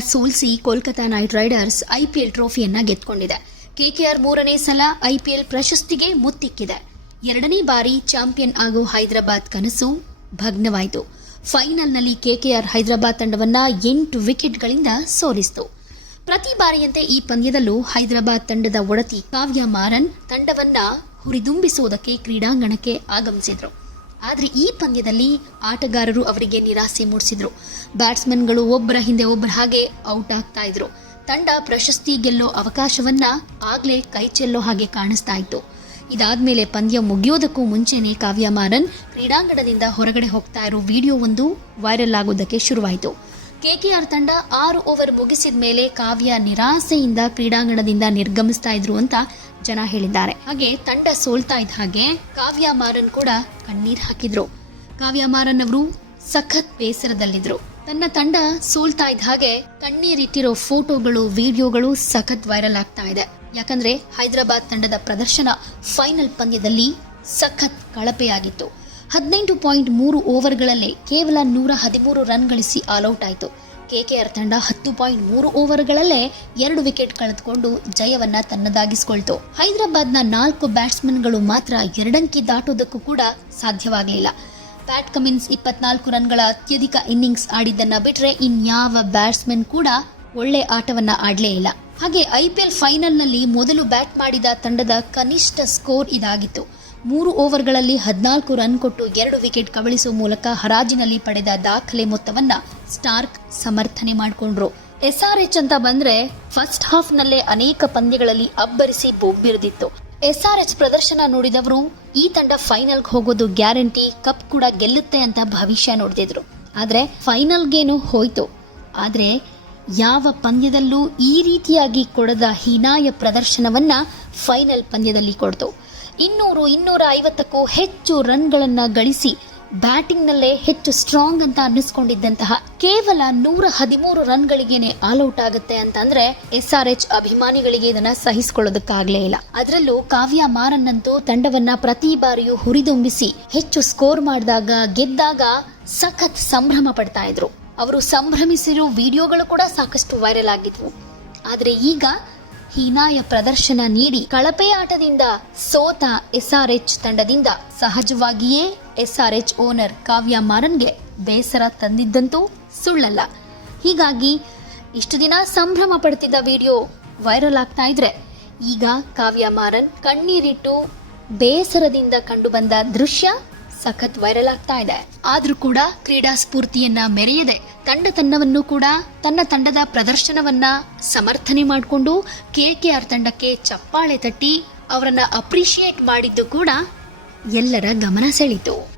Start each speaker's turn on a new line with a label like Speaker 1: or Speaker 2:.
Speaker 1: ಸೋಲ್ಸಿ Kolkata night Riders IPL ಟ್ರೋಫಿಯನ್ನ ಗೆದ್ಕೊಂಡಿದೆ KKR ಮೂರನೇ ಸಲ ಐಪಿಎಲ್ ಪ್ರಶಸ್ತಿಗೆ ಮುತ್ತಿಕ್ಕಿದೆ. ಎರಡನೇ ಬಾರಿ ಚಾಂಪಿಯನ್ ಆಗೋ ಹೈದರಾಬಾದ್ ಕನಸು ಭಗ್ನವಾಯಿತು. ಫೈನಲ್ನಲ್ಲಿ ಕೆಕೆಆರ್ ಹೈದರಾಬಾದ್ ತಂಡವನ್ನು ಎಂಟು ವಿಕೆಟ್ಗಳಿಂದ ಸೋಲಿಸಿತು. ಪ್ರತಿ ಬಾರಿಯಂತೆ ಈ ಪಂದ್ಯದಲ್ಲೂ ಹೈದರಾಬಾದ್ ತಂಡದ ಒಡತಿ ಕಾವ್ಯ ಮಾರನ್ ತಂಡವನ್ನ ಹುರಿದುಂಬಿಸುವುದಕ್ಕೆ ಕ್ರೀಡಾಂಗಣಕ್ಕೆ ಆಗಮಿಸಿದ್ರು. ಆದರೆ ಈ ಪಂದ್ಯದಲ್ಲಿ ಆಟಗಾರರು ಅವರಿಗೆ ನಿರಾಸೆ ಮೂಡಿಸಿದರು. ಬ್ಯಾಟ್ಸ್ಮನ್ಗಳು ಒಬ್ಬರ ಹಿಂದೆ ಒಬ್ಬರ ಹಾಗೆ ಔಟ್ ಆಗ್ತಾ ಇದ್ರು. ತಂಡ ಪ್ರಶಸ್ತಿ ಗೆಲ್ಲೋ ಅವಕಾಶವನ್ನ ಆಗಲೇ ಕೈ ಚೆಲ್ಲೋ ಹಾಗೆ ಕಾಣಿಸ್ತಾ ಇತ್ತು. ಇದಾದ್ಮೇಲೆ ಪಂದ್ಯ ಮುಗಿಯೋದಕ್ಕೂ ಮುಂಚೆನೇ ಕಾವ್ಯ ಮಾರನ್ ಕ್ರೀಡಾಂಗಣದಿಂದ ಹೊರಗಡೆ ಹೋಗ್ತಾ ಇರೋ ವಿಡಿಯೋ ಒಂದು ವೈರಲ್ ಆಗೋದಕ್ಕೆ ಶುರುವಾಯಿತು. ಕೆಕೆಆರ್ ತಂಡ ಆರು ಓವರ್ ಮುಗಿಸಿದ ಮೇಲೆ ಕಾವ್ಯ ನಿರಾಸೆಯಿಂದ ಕ್ರೀಡಾಂಗಣದಿಂದ ನಿರ್ಗಮಿಸ್ತಾ ಇದ್ರು ಅಂತ ಜನ ಹೇಳಿದ್ದಾರೆ. ಹಾಗೆ ತಂಡ ಸೋಲ್ತಾ ಇದ್ದ ಹಾಗೆ ಕಾವ್ಯ ಮಾರನ್ ಕೂಡ ಕಣ್ಣೀರ್ ಹಾಕಿದ್ರು. ಕಾವ್ಯ ಮಾರನ್ ಅವರು ಸಖತ್ ಬೇಸರದಲ್ಲಿದ್ರು. ತನ್ನ ತಂಡ ಸೋಲ್ತಾ ಇದ್ದ ಹಾಗೆ ಕಣ್ಣೀರಿಟ್ಟಿರೋ ಫೋಟೋಗಳು, ವಿಡಿಯೋಗಳು ಸಖತ್ ವೈರಲ್ ಆಗ್ತಾ ಇದೆ. ಯಾಕಂದ್ರೆ ಹೈದರಾಬಾದ್ ತಂಡದ ಪ್ರದರ್ಶನ ಫೈನಲ್ ಪಂದ್ಯದಲ್ಲಿ ಸಖತ್ ಕಳಪೆಯಾಗಿತ್ತು. ಹದಿನೆಂಟು ಪಾಯಿಂಟ್ ಮೂರು ಓವರ್ಗಳಲ್ಲೇ ಕೇವಲ ನೂರ ಹದಿಮೂರು ರನ್ ಗಳಿಸಿ ಆಲ್ಔಟ್ ಆಯಿತು. ಕೆಕೆಆರ್ ತಂಡ ಹತ್ತು ಪಾಯಿಂಟ್ ಮೂರು ಓವರ್ಗಳಲ್ಲೇ ಎರಡು ವಿಕೆಟ್ ಕಳೆದುಕೊಂಡು ಜಯವನ್ನ ತನ್ನದಾಗಿಸಿಕೊಳ್ತು. ಹೈದರಾಬಾದ್ನ ನಾಲ್ಕು ಬ್ಯಾಟ್ಸ್ಮನ್ಗಳು ಮಾತ್ರ ಎರಡಂಕಿ ದಾಟುವುದಕ್ಕೂ ಕೂಡ ಸಾಧ್ಯವಾಗಲಿಲ್ಲ. ಪ್ಯಾಟ್ ಕಮಿನ್ಸ್ ಇಪ್ಪತ್ನಾಲ್ಕು ರನ್ಗಳ ಅತ್ಯಧಿಕ ಇನ್ನಿಂಗ್ಸ್ ಆಡಿದ್ದನ್ನ ಬಿಟ್ಟರೆ ಇನ್ಯಾವ ಬ್ಯಾಟ್ಸ್ಮನ್ ಕೂಡ ಒಳ್ಳೆ ಆಟವನ್ನ ಆಡಲೇ ಇಲ್ಲ. ಹಾಗೆ ಐಪಿಎಲ್ ಫೈನಲ್ನಲ್ಲಿ ಮೊದಲು ಬ್ಯಾಟ್ ಮಾಡಿದ ತಂಡದ ಕನಿಷ್ಠ ಸ್ಕೋರ್ ಇದಾಗಿತ್ತು. ಮೂರು ಓವರ್ಗಳಲ್ಲಿ ಹದಿನಾಲ್ಕು ರನ್ ಕೊಟ್ಟು ಎರಡು ವಿಕೆಟ್ ಕಬಳಿಸುವ ಮೂಲಕ ಹರಾಜಿನಲ್ಲಿ ಪಡೆದ ದಾಖಲೆ ಮೊತ್ತವನ್ನ ಸ್ಟಾರ್ಕ್ ಸಮರ್ಥನೆ ಮಾಡಿಕೊಂಡ್ರು. ಎಸ್ ಆರ್ ಎಚ್ ಅಂತ ಬಂದ್ರೆ ಫಸ್ಟ್ ಹಾಫ್ ನಲ್ಲೇ ಅನೇಕ ಪಂದ್ಯಗಳಲ್ಲಿ ಅಬ್ಬರಿಸಿ ಬೊಬ್ಬಿರದಿತ್ತು ಎಸ್ ಆರ್ ಎಚ್ ಪ್ರದರ್ಶನ ನೋಡಿದವರು, ಈ ತಂಡ ಫೈನಲ್ಗೆ ಹೋಗೋದು ಗ್ಯಾರಂಟಿ, ಕಪ್ ಕೂಡ ಗೆಲ್ಲುತ್ತೆ ಅಂತ ಭವಿಷ್ಯ ನೋಡ್ತಿದ್ರು. ಆದ್ರೆ ಫೈನಲ್ಗೇನು ಹೋಯ್ತು. ಆದ್ರೆ ಯಾವ ಪಂದ್ಯದಲ್ಲೂ ಈ ರೀತಿಯಾಗಿ ಕೊಡದ ಹೀನಾಯ ಪ್ರದರ್ಶನವನ್ನ ಫೈನಲ್ ಪಂದ್ಯದಲ್ಲಿ ಕೊಡ್ತು. ಇನ್ನೂರು ಇನ್ನೂರ ಐವತ್ತಕ್ಕೂ ಹೆಚ್ಚು ರನ್ಗಳನ್ನು ಗಳಿಸಿ ಬ್ಯಾಟಿಂಗ್ನಲ್ಲೇ ಹೆಚ್ಚು ಸ್ಟ್ರಾಂಗ್ ಅಂತ ಅನ್ನಿಸ್ಕೊಂಡಿದ್ದಂತಹ ಕೇವಲ ನೂರ ಹದಿಮೂರು ರನ್ಗಳಿಗೇನೆ ಆಲ್ಔಟ್ ಆಗುತ್ತೆ ಅಂತಂದ್ರೆ ಎಸ್ ಆರ್ ಎಚ್ ಅಭಿಮಾನಿಗಳಿಗೆ ಇದನ್ನ ಸಹಿಸಿಕೊಳ್ಳೋದಕ್ಕಾಗ್ಲೇ ಇಲ್ಲ. ಅದರಲ್ಲೂ ಕಾವ್ಯ ಮಾರನ್ನಂತೂ ತಂಡವನ್ನ ಪ್ರತಿ ಬಾರಿಯೂ ಹುರಿದುಂಬಿಸಿ ಹೆಚ್ಚು ಸ್ಕೋರ್ ಮಾಡಿದಾಗ ಗೆದ್ದಾಗ ಸಖತ್ ಸಂಭ್ರಮ ಪಡ್ತಾ ಇದ್ರು. ಅವರು ಸಂಭ್ರಮಿಸಿರೋ ವಿಡಿಯೋಗಳು ಕೂಡ ಸಾಕಷ್ಟು ವೈರಲ್ ಆಗಿದ್ವು. ಆದರೆ ಈಗ ಹೀನಾಯ ಪ್ರದರ್ಶನ ನೀಡಿ ಕಳಪೆ ಆಟದಿಂದ ಸೋತ ಎಚ್ ತಂಡದಿಂದ ಸಹಜವಾಗಿಯೇ ಎಸ್ಆರ್ಎಚ್ ಓನರ್ ಕಾವ್ಯ ಮಾರನ್ಗೆ ಬೇಸರ ತಂದಿದ್ದಂತೂ ಸುಳ್ಳಲ್ಲ. ಹೀಗಾಗಿ ಇಷ್ಟು ದಿನ ಸಂಭ್ರಮ ಪಡ್ತಿದ್ದ ವಿಡಿಯೋ ವೈರಲ್ ಆಗ್ತಾ ಇದ್ರೆ ಈಗ ಕಾವ್ಯ ಮಾರನ್ ಕಣ್ಣೀರಿಟ್ಟು ಬೇಸರದಿಂದ ಕಂಡುಬಂದ ದೃಶ್ಯ ಸಖತ್ ವೈರಲ್ ಆಗ್ತಾ ಇದೆ. ಆದ್ರೂ ಕೂಡ ಕ್ರೀಡಾ ಸ್ಫೂರ್ತಿಯನ್ನ ಮೆರೆಯದೆ ತಂಡ ತನ್ನವನ್ನು ಕೂಡ ತನ್ನ ತಂಡದ ಪ್ರದರ್ಶನವನ್ನ ಸಮರ್ಥನೆ ಮಾಡಿಕೊಂಡು ಕೆ ಕೆ ಆರ್ ತಂಡಕ್ಕೆ ಚಪ್ಪಾಳೆ ತಟ್ಟಿ ಅವರನ್ನ ಅಪ್ರಿಶಿಯೇಟ್ ಮಾಡಿದ್ದು ಕೂಡ ಎಲ್ಲರ ಗಮನ ಸೆಳೀತು